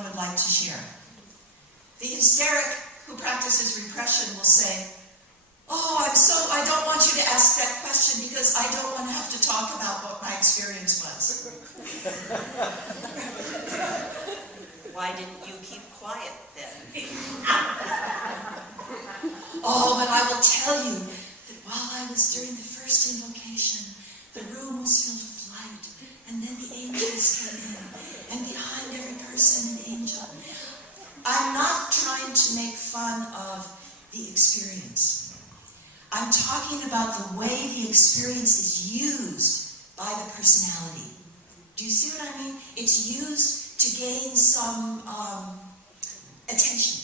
anyone would like to share. The hysteric who practices repression will say, "Oh, I don't want you to ask that question because I don't want to have to talk about what my experience was." Why didn't you keep quiet then? Oh, but I will tell you that while I was during the first invocation, the room was filled with light, and then the angels came in, and behind every person an angel. I'm not trying to make fun of the experience. I'm talking about the way the experience is used by the personality. Do you see what I mean? It's used to gain some attention.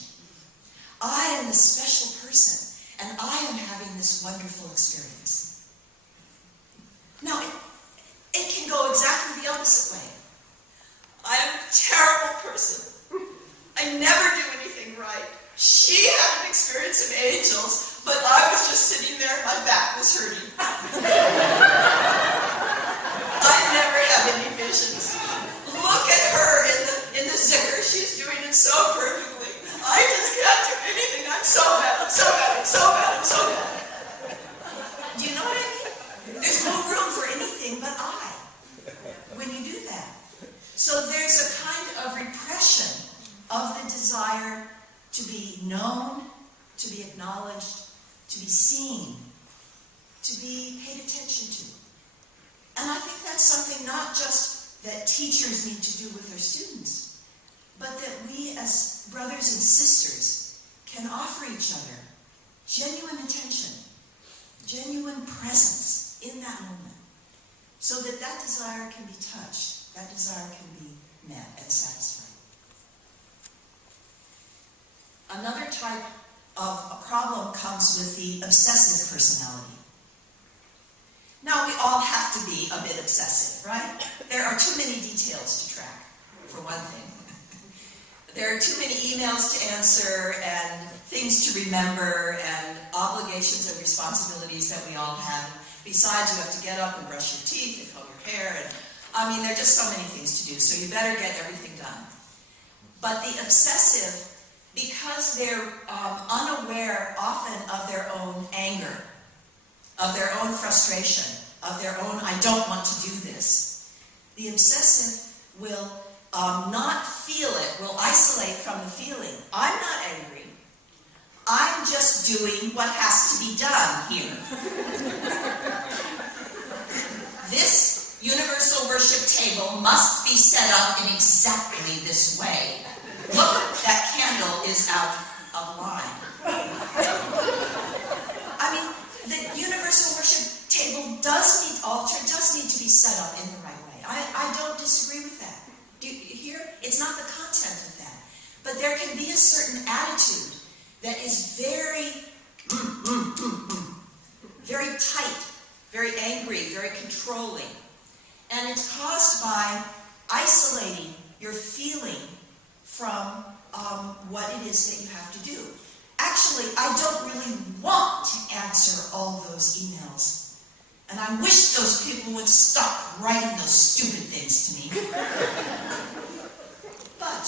I am the special person, and I am having this wonderful experience. Now, it can go exactly the opposite way. I am a terrible person. I never do anything right. She had an experience of angels, but I was just sitting there, my back was hurting. I never have any visions. Look at her in the zicker. She's doing it so perfectly. I just can't do anything. I'm so bad. I'm so bad. I'm so bad. I'm so bad. Do you know what I mean? There's no room for anything but I when you do that. So there's a kind of repression of the desire to be known, to be acknowledged, to be seen, to be paid attention to. And I think that's something not just that teachers need to do with their students, but that we as brothers and sisters can offer each other genuine attention, genuine presence in that moment, so that that desire can be touched, that desire can be met and satisfied. Another type of a problem comes with the obsessive personality. Now, we all have to be a bit obsessive, right? There are too many details to track, for one thing. There are too many emails to answer and things to remember and obligations and responsibilities that we all have. Besides, you have to get up and brush your teeth and comb your hair. And there are just so many things to do, so you better get everything done. But the obsessive, because they're unaware often of their own anger, of their own frustration, of their own, I don't want to do this. The obsessive will not feel it, will isolate from the feeling. I'm not angry. I'm just doing what has to be done here. This universal worship table must be set up in exactly this way. Look, that candle is out of line. The universal worship table does need altered, does need to be set up in the right way. I don't disagree with that. Do you hear? It's not the content of that. But there can be a certain attitude that is very, very tight, very angry, very controlling. And it's caused by isolating your feeling from what it is that you have to do. Actually, I don't really want to answer all those emails. And I wish those people would stop writing those stupid things to me. But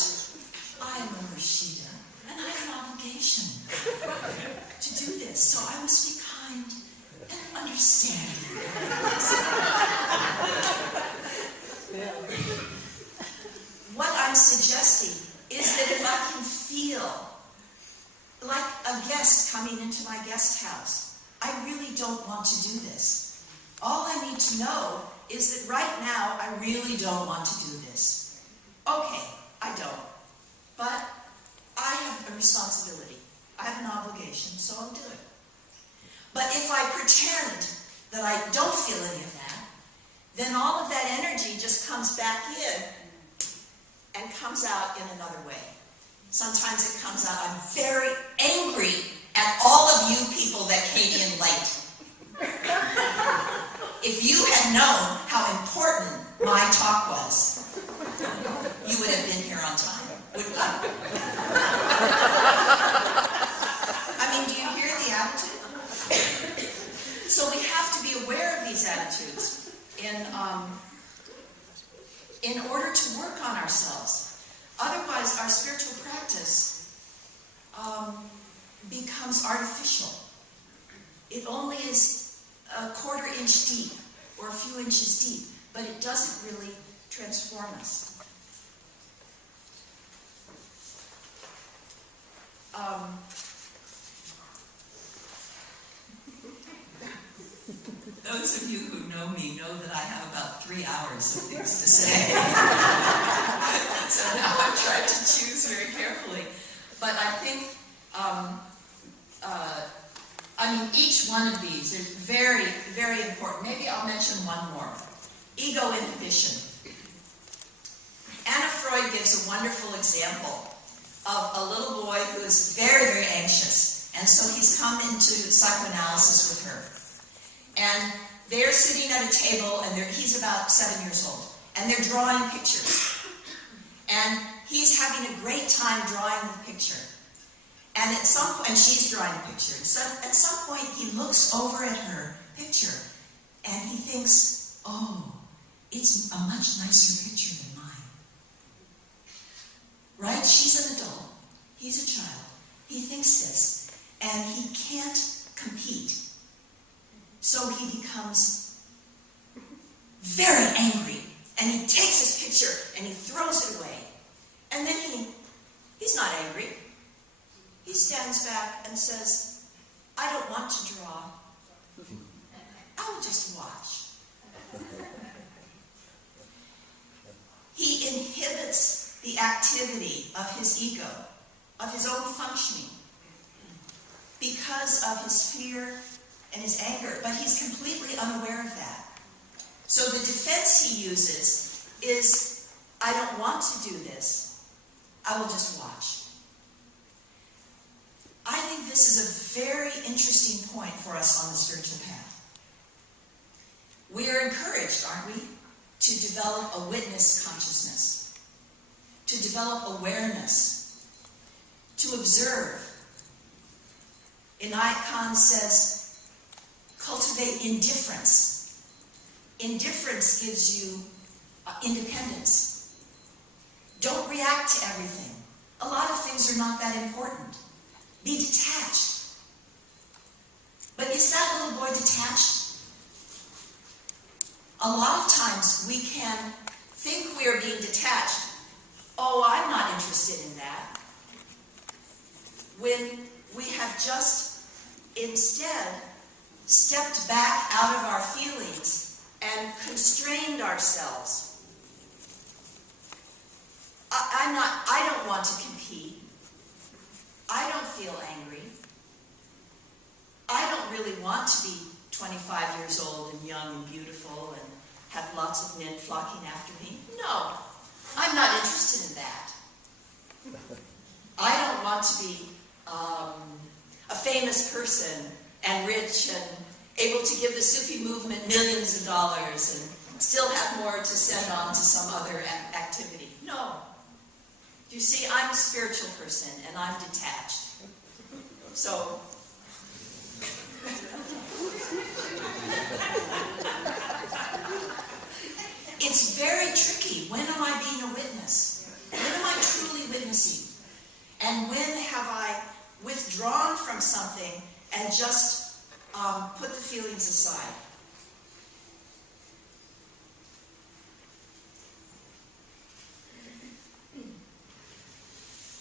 I am a Murshida, and I have an obligation to do this, so I must be kind and understanding. What I'm suggesting is that if I can feel like a guest coming into my guest house, I really don't want to do this. All I need to know is that right now I really don't want to do this. Okay, I don't. But I have a responsibility. I have an obligation, so I'll do it. But if I pretend that I don't feel any of that, then all of that energy just comes back in and comes out in another way. Sometimes it comes out, I'm very angry at all of you people that came in late. If you had known how important my talk was, you would have been here on time, wouldn't you? Do you hear the attitude? So we have to be aware of these attitudes in order to work on ourselves. Otherwise, our becomes artificial. It only is a quarter inch deep or a few inches deep, but it doesn't really transform us. Those of you who know me know that I have about 3 hours of things to say. So now I'm trying to choose very carefully. But I think, each one of these is very, very important. Maybe I'll mention one more. Ego inhibition. Anna Freud gives a wonderful example of a little boy who is very, very anxious. And so he's come into psychoanalysis with her. And they're sitting at a table, and he's about 7 years old. And they're drawing pictures. And he's having a great time drawing the picture. And at some point, and she's drawing a picture. So at some point, he looks over at her picture, and he thinks, oh, it's a much nicer picture than mine. Right? She's an adult. He's a child. He thinks this, and he can't compete. So he becomes very angry, and he takes his picture, and he throws it away. And then he's not angry. He stands back and says, I don't want to draw. I will just watch. He inhibits the activity of his ego, of his own functioning, because of his fear and his anger, but he's completely unaware of that. So the defense he uses is, I don't want to do this. I will just watch. I think this is a very interesting point for us on the spiritual path. We are encouraged, aren't we, to develop a witness consciousness, to develop awareness, to observe. Inayat Khan says, cultivate indifference. Indifference gives you independence. Don't react to everything. A lot of things are not that important. Be detached. But is that little boy detached? A lot of times we can think we are being detached. Oh, I'm not interested in that. When we have just instead stepped back out of our feelings and constrained ourselves. I don't want to compete. I don't feel angry. I don't really want to be 25 years old and young and beautiful and have lots of men flocking after me. No, I'm not interested in that. I don't want to be a famous person and rich and able to give the Sufi movement millions of dollars and still have more to send on to some other activity. No. You see, I'm a spiritual person, and I'm detached. So, it's very tricky. When am I being a witness? When am I truly witnessing? And when have I withdrawn from something and just put the feelings aside?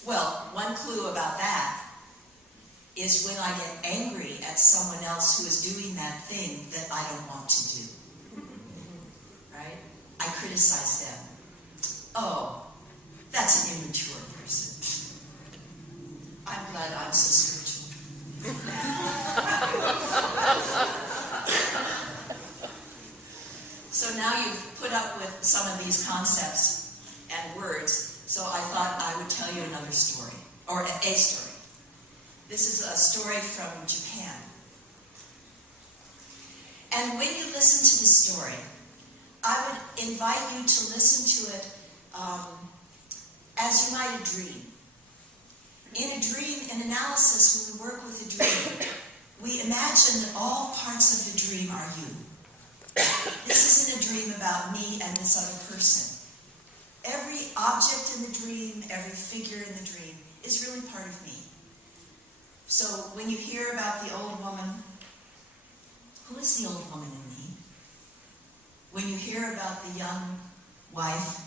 Well, one clue about that is when I get angry at someone else who is doing that thing that I don't want to do. Right? I criticize them. Oh, that's an immature person. I'm glad I'm so spiritual. So now you've put up with some of these concepts and words. So I thought I would tell you another story, or a story. This is a story from Japan. And when you listen to the story, I would invite you to listen to it as you might a dream. In a dream, in analysis, when we work with a dream, we imagine that all parts of the dream are you. This isn't a dream about me and this other person. Every object in the dream, every figure in the dream is really part of me. So when you hear about the old woman, who is the old woman in me? When you hear about the young wife,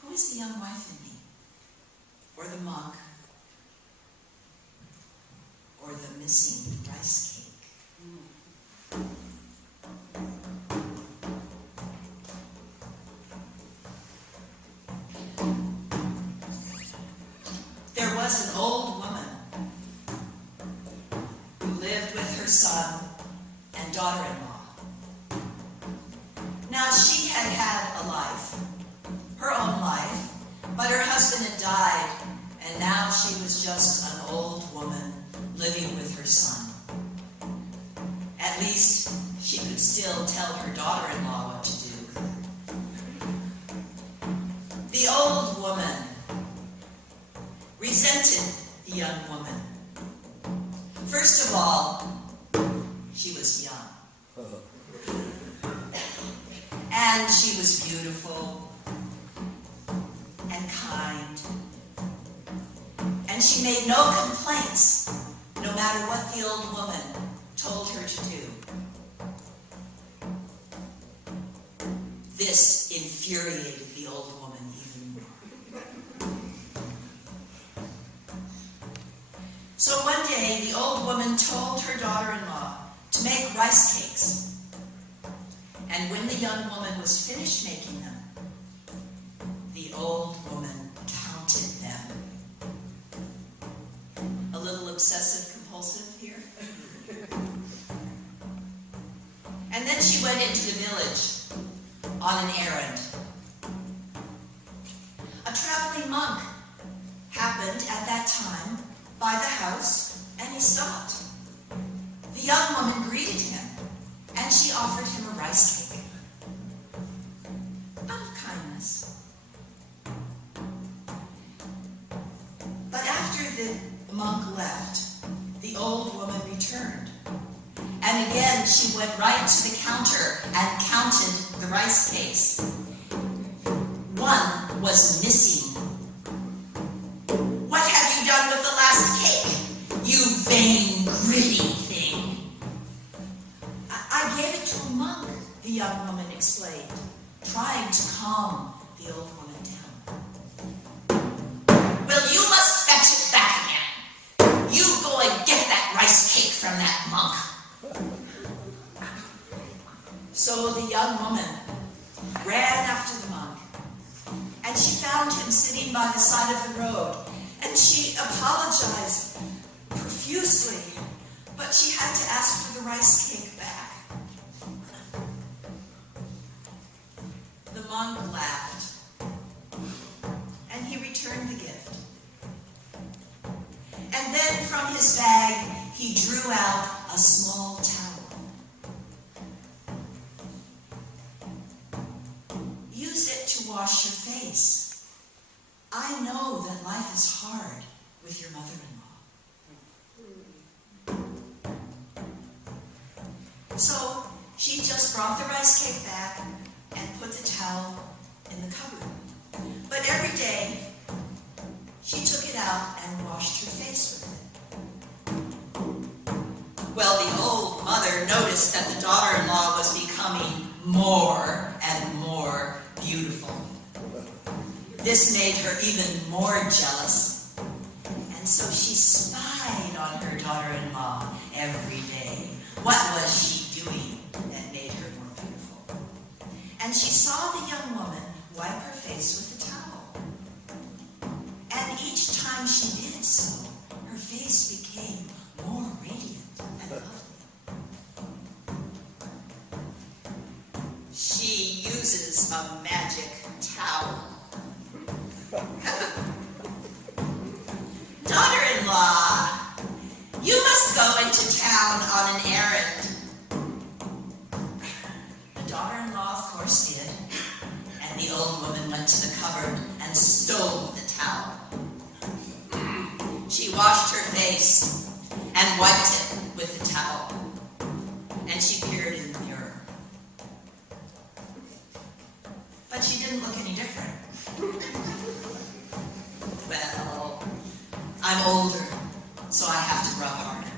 who is the young wife in me? Or the monk? Or the missing rice cake? There was an old woman who lived with her son and daughter-in-law. Now she had had a life, her own life, but her husband had died, and now she was just an old woman living with her son. At least she could still tell her daughter-in-law what to do. The old woman resented the young woman. First of all, she was young. And she was beautiful and kind. And she made no complaints, no matter what the old woman told her to do. This infuriated the old woman even more. So one day, the old woman told her daughter-in-law to make rice cakes. And when the young woman was finished making them, the old woman counted them. A little obsessive-compulsive here. And then she went into the village on an errand. A traveling monk happened at that time by the house, and he stopped. The young woman greeted him, and she offered him a rice cake. Out of kindness. But after the monk left, the old woman returned. And again, she went right to the counter and counted the rice cakes. One was missing. What have you done with the last cake, you vain, gritty thing? I gave it to a monk, the young woman explained, trying to calm the old woman down. Well, you must fetch it back again. You go and get that rice cake from that monk. So the young woman ran after the monk, and she found him sitting by the side of the road, and she apologized profusely, but she had to ask for the rice cake back. The monk laughed, and he returned the gift. And then from his bag, he drew out a small towel. Use it to wash your face. I know that life is hard with your mother-in-law. So she just brought the rice cake back and put the towel in the cupboard. But every day, she took it out and washed her face with it. Well, the old mother noticed that the daughter-in-law was becoming more and more beautiful. This made her even more jealous. And so she spied on her daughter-in-law every day. What was she doing that made her more beautiful? And she saw the young woman wipe her face with a towel. And each time she did so, her face became more radiant and lovely. She uses a magic towel. Daughter-in-law, you must go into town on an errand. The daughter-in-law, of course, did, and the old woman went to the cupboard and stole the towel. She washed her face and wiped it with the towel, and she peered in the mirror. But she didn't look any different. Well, I'm older, so I have to rub harder.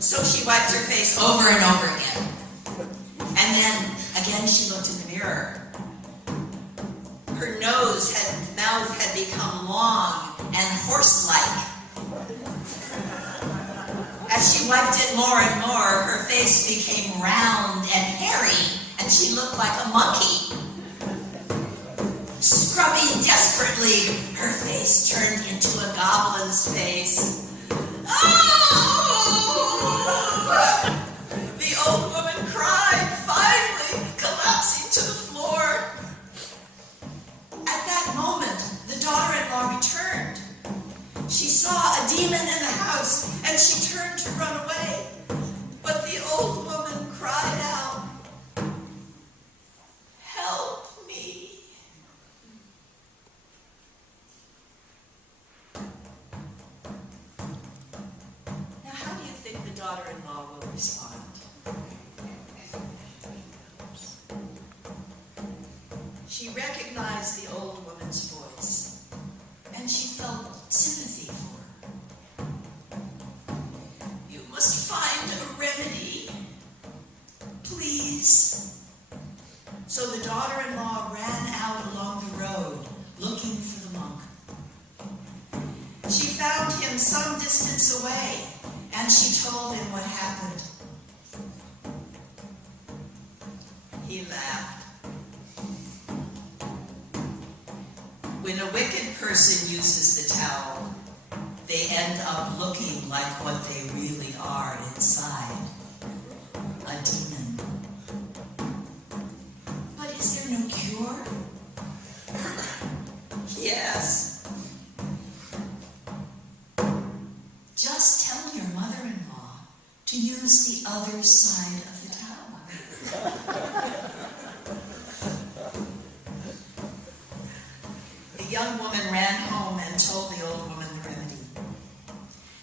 So she wiped her face over and over again. And then, again, she looked in the mirror. Her mouth had become long and horse-like. As she wiped it more and more, her face became round and hairy, and she looked like a monkey. Scrubbing desperately, her face turned into a goblin's face. Oh! The old woman cried, finally collapsing to the floor. At that moment, the daughter-in-law returned. She saw a demon in the house, and she turned to run away. But the old woman cried out, "Help me." Now, how do you think the daughter-in-law will respond? She recognized the old woman's voice, and she felt sympathy for her. "You must find a remedy, please." So the daughter-in-law ran out along the road, looking for the monk. She found him some distance away, and she told him what happened. He laughed. When a wicked person uses the towel, they end up looking like what they really are inside, a demon. But is there no cure? Yes. Just tell your mother-in-law to use the other side of the towel. The young woman ran home and told the old woman the remedy.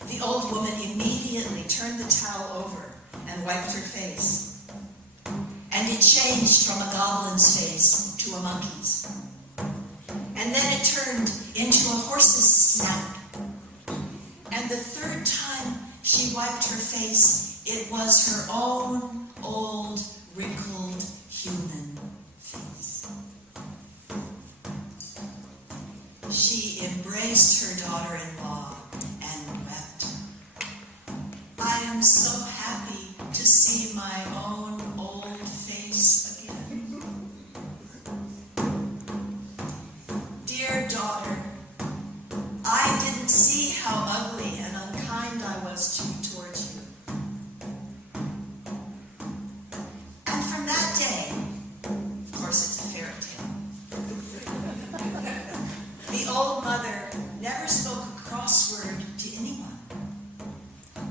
The old woman immediately turned the towel over and wiped her face. And it changed from a goblin's face to a monkey's. And then it turned into a horse's snout. And the third time she wiped her face, it was her own old, wrinkled, human face. She embraced her daughter-in-law and wept. "I am so happy to see my own old face again. Dear daughter, I didn't see how ugly and unkind I was towards you. And from that day," of course it's a fairy tale, "the old mother never spoke a cross word to anyone.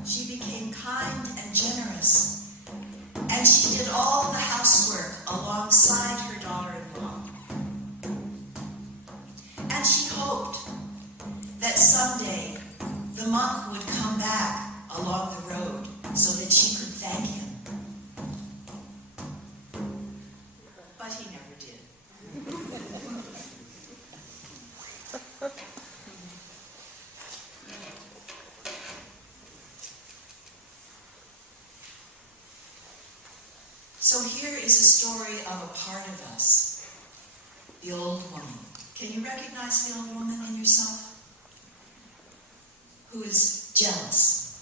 She became kind and generous, and she did all the housework alongside her daughter-in-law. And she hoped that someday the monk would come back along the road so that she could thank him. But he never did." So here is a story of a part of us, the old woman. Can you recognize the old woman in yourself? Who is jealous,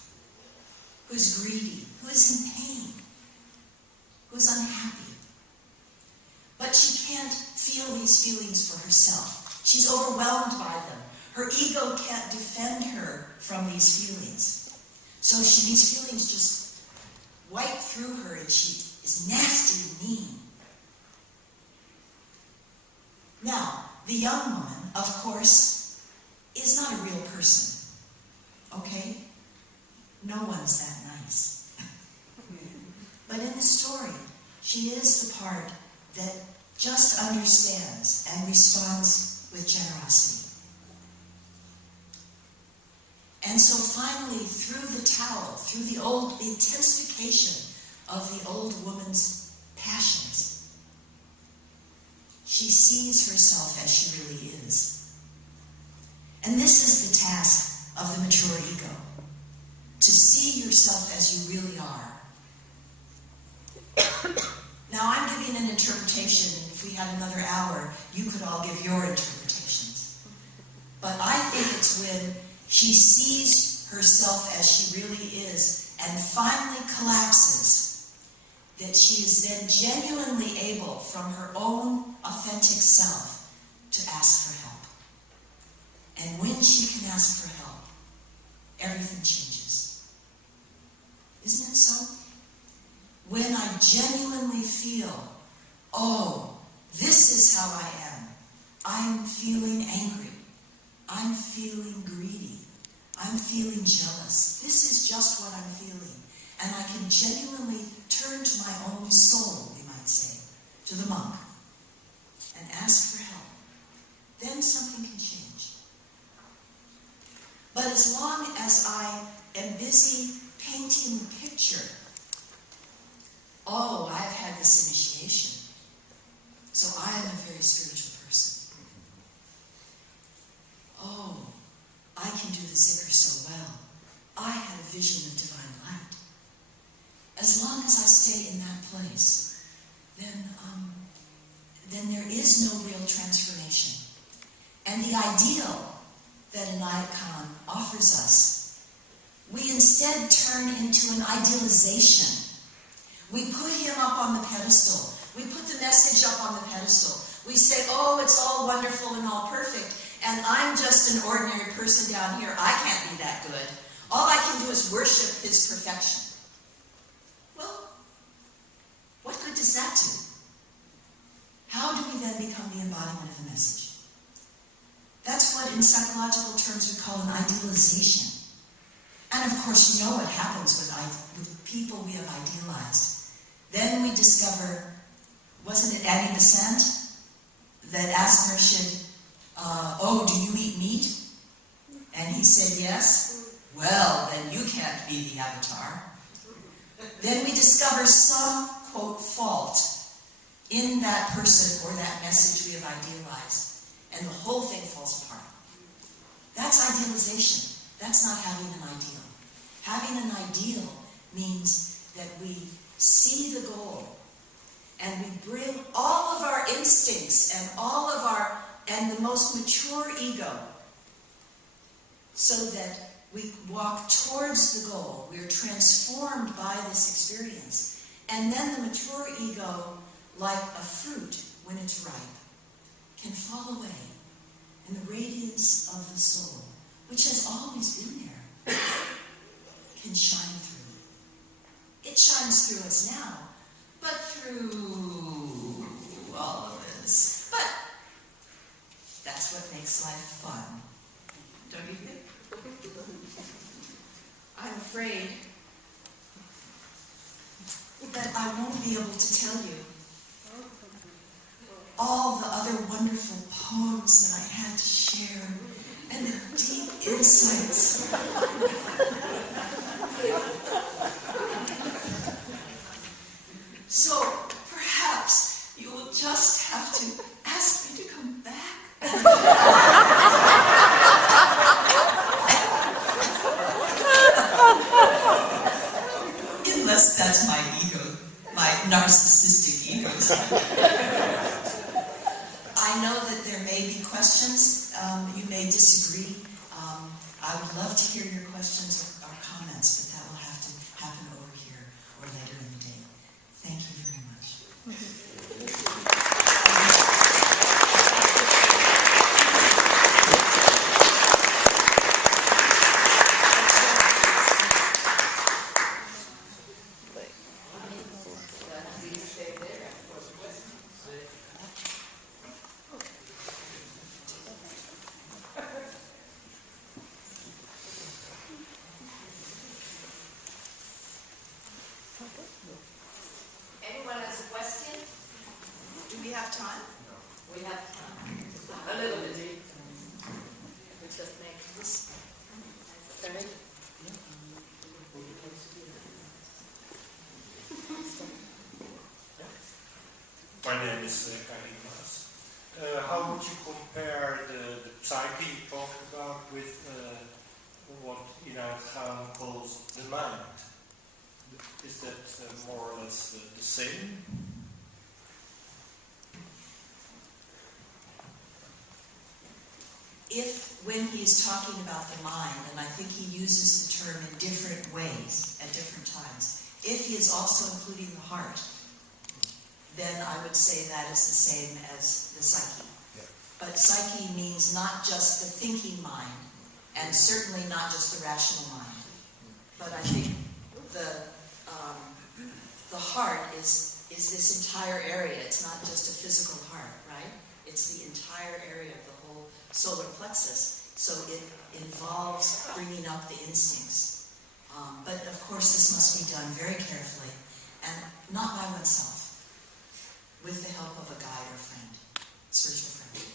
who is greedy, who is in pain, who is unhappy. But she can't feel these feelings for herself. She's overwhelmed by them. Her ego can't defend her from these feelings. So these feelings just wipe through her, and she is nasty and mean. Now, the young woman, of course, is not a real person. Okay? No one's that nice. But in the story, she is the part that just understands and responds with generosity. And so finally, through the towel, through the intensification of the old woman's passions, she sees herself as she really is. And this is the task of the mature ego. To see yourself as you really are. Now I'm giving an interpretation. If we had another hour, you could all give your interpretations. But I think it's when she sees herself as she really is and finally collapses that she is then genuinely able, from her own authentic self, to ask for help. And when she can ask for help, everything changes. Isn't it so? When I genuinely feel, oh, this is how I am. I'm feeling angry. I'm feeling greedy. I'm feeling jealous. This is just what I'm feeling. And I can genuinely turn to my own soul, we might say, to the monk, and ask for help. Then something can change. But as long as I am busy painting the picture, oh, I've had this initiation, so I am a very spiritual person. Oh, I can do the zikr so well. I had a vision of divine light. As long as I stay in that place, then there is no real transformation. And the ideal that an icon offers us, we instead turn into an idealization. We put him up on the pedestal. We put the message up on the pedestal. We say, oh, it's all wonderful and all perfect, and I'm just an ordinary person down here. I can't be that good. All I can do is worship his perfection. Well, what good does that do? How do we then become the embodiment of the message? That's what in psychological terms we call an idealization. And of course, you know what happens with people we have idealized. Then we discover, wasn't it Annie Besant that asked Murshida, oh, do you eat meat? And he said yes. Well, then you can't be the avatar. Then we discover some, quote, fault in that person or that message we have idealized, and the whole thing falls apart. That's idealization. That's not having an ideal. Having an ideal means that we see the goal, and we bring all of our instincts and the most mature ego, so that we walk towards the goal. We're transformed by this experience. And then the mature ego, like a fruit when it's ripe, can fall away, and the radiance of the soul, which has always been there, can shine through. It shines through us now, but through all of this. But that's what makes life fun, don't you think? I'm afraid that I won't be able to tell you all the other wonderful poems that I had to share and the deep insights. So perhaps you will just have to ask me to come back. Unless that's my ego, my narcissistic ego. I know that there may be questions. You may disagree. I would love to hear your questions or comments, but that will have to happen over here or later in the day. Thank you very much. Anyone has a question? Do we have time? We have time. A little bit. We just make this. Sorry? My name is Karimas. How would you compare the psyche you talked about with Inayat Khan calls the mind. Is that more or less the same? If, when he is talking about the mind, and I think he uses the term in different ways at different times, if he is also including the heart, then I would say that is the same as the psyche. Yeah. But psyche means not just the thinking mind, and certainly not just the rational mind. But I think the heart is this entire area. It's not just a physical heart, right? It's the entire area of the whole solar plexus. So it involves bringing up the instincts. But of course, this must be done very carefully and not by oneself, with the help of a guide or friend, spiritual friend.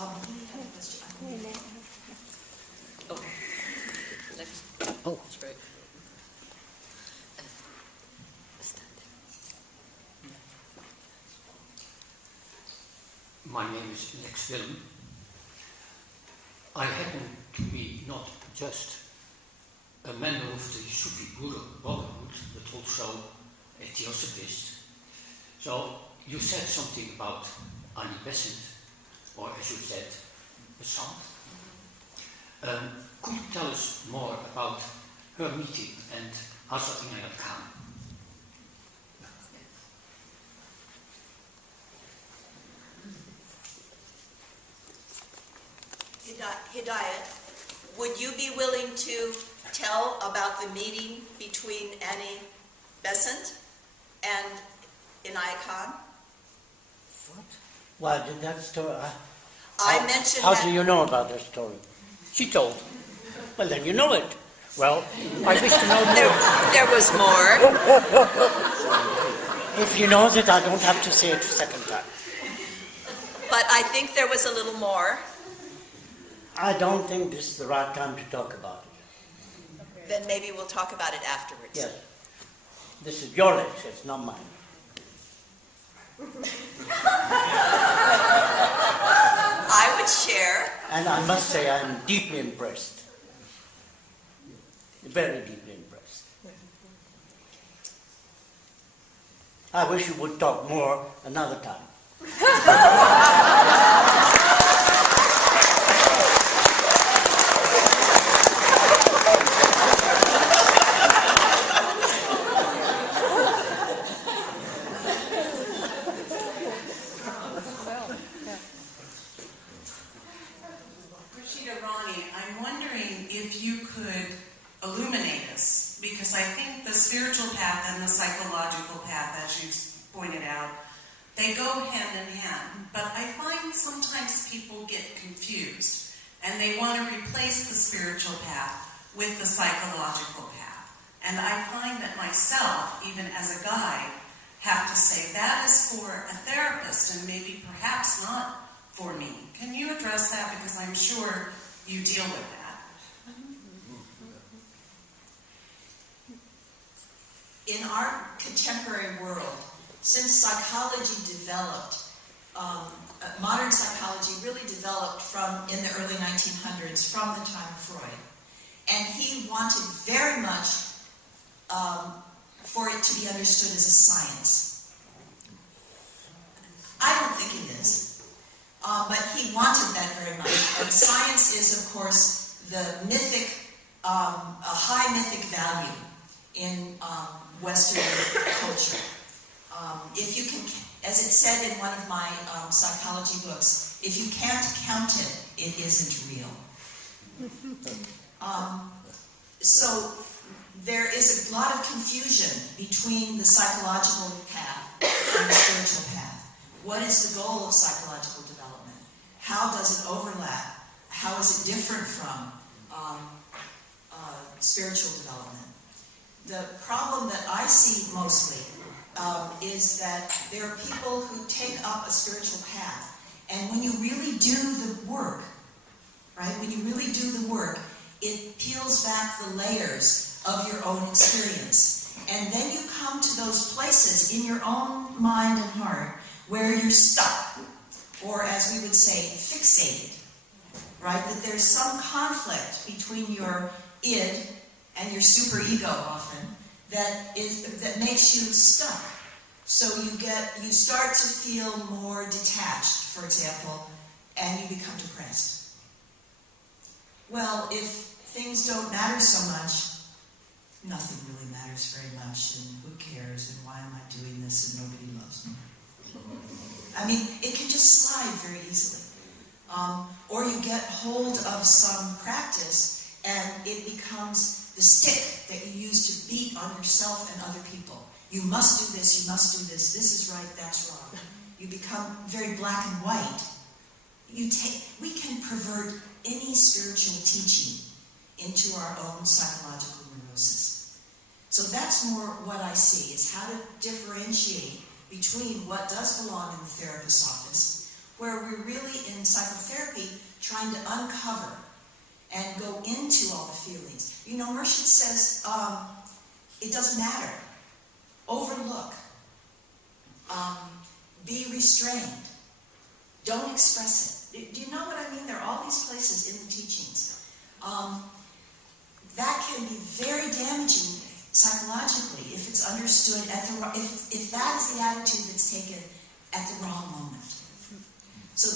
You have a question? Oh, next. Oh. That's great. My name is Lex Willem. I happen to be not just a member of the Sufi Brotherhood, but also a theosophist. So you said something about Annie Besant, or as you said, a son. Could you tell us more about her meeting and Hazrat Inayat Khan? Hidayat, would you be willing to tell about the meeting between Annie Besant and Inayat Khan? What? Why did that story? I mentioned How that. do you know about that story? She told. Well, then you know it. Well, I wish to know more. There was more. If he knows it, I don't have to say it a second time. But I think there was a little more. I don't think this is the right time to talk about it. Then maybe we'll talk about it afterwards. Yes. This is your lecture, it's not mine. I would share. And I must say I'm deeply impressed. Very deeply impressed. I wish you would talk more another time. Murshida, Rani, I'm wondering if you could illuminate us, because I think the spiritual path and the psychological path, as you pointed out, they go hand in hand. But I find sometimes people get confused, and they want to replace the spiritual path with the psychological path. And I find that myself, even as a guide, have to say that is for a therapist and maybe perhaps not for me. Can you address that? Because I'm sure you deal with that. In our contemporary world, since psychology developed, modern psychology really developed in the early 1900s, from the time of Freud. And he wanted very much for it to be understood as a science. I don't think it is. But he wanted that very much. And science is, of course, the mythic, a high mythic value in Western culture. If you can, as it said in one of my psychology books, if you can't count it, it isn't real. So there is a lot of confusion between the psychological path and the spiritual path. What is the goal of psychological development? How does it overlap? How is it different from spiritual development? The problem that I see mostly is that there are people who take up a spiritual path, and when you really do the work, right, when you really do the work, it peels back the layers of your own experience. And then you come to those places in your own mind and heart where you're stuck. or as we would say, fixated, right? That there's some conflict between your id and your superego often that makes you stuck. So you start to feel more detached, for example, and you become depressed. Well, if things don't matter so much, nothing really matters very much, and who cares, and why am I doing this, and nobody loves me. I mean, it can just slide very easily. Or you get hold of some practice, and it becomes the stick that you use to beat on yourself and other people. You must do this, you must do this is right, that's wrong. You become very black and white. We can pervert any spiritual teaching into our own psychological neurosis. So that's more what I see, is how to differentiate between what does belong in the therapist's office, where we're really in psychotherapy trying to uncover and go into all the feelings. You know, Murshida says, it doesn't matter. Overlook. Be restrained. Don't express it. Do you know what I mean? There are all these places in the teachings. That can be very damaging psychologically if it's understood if that is the attitude that's taken at the wrong moment. So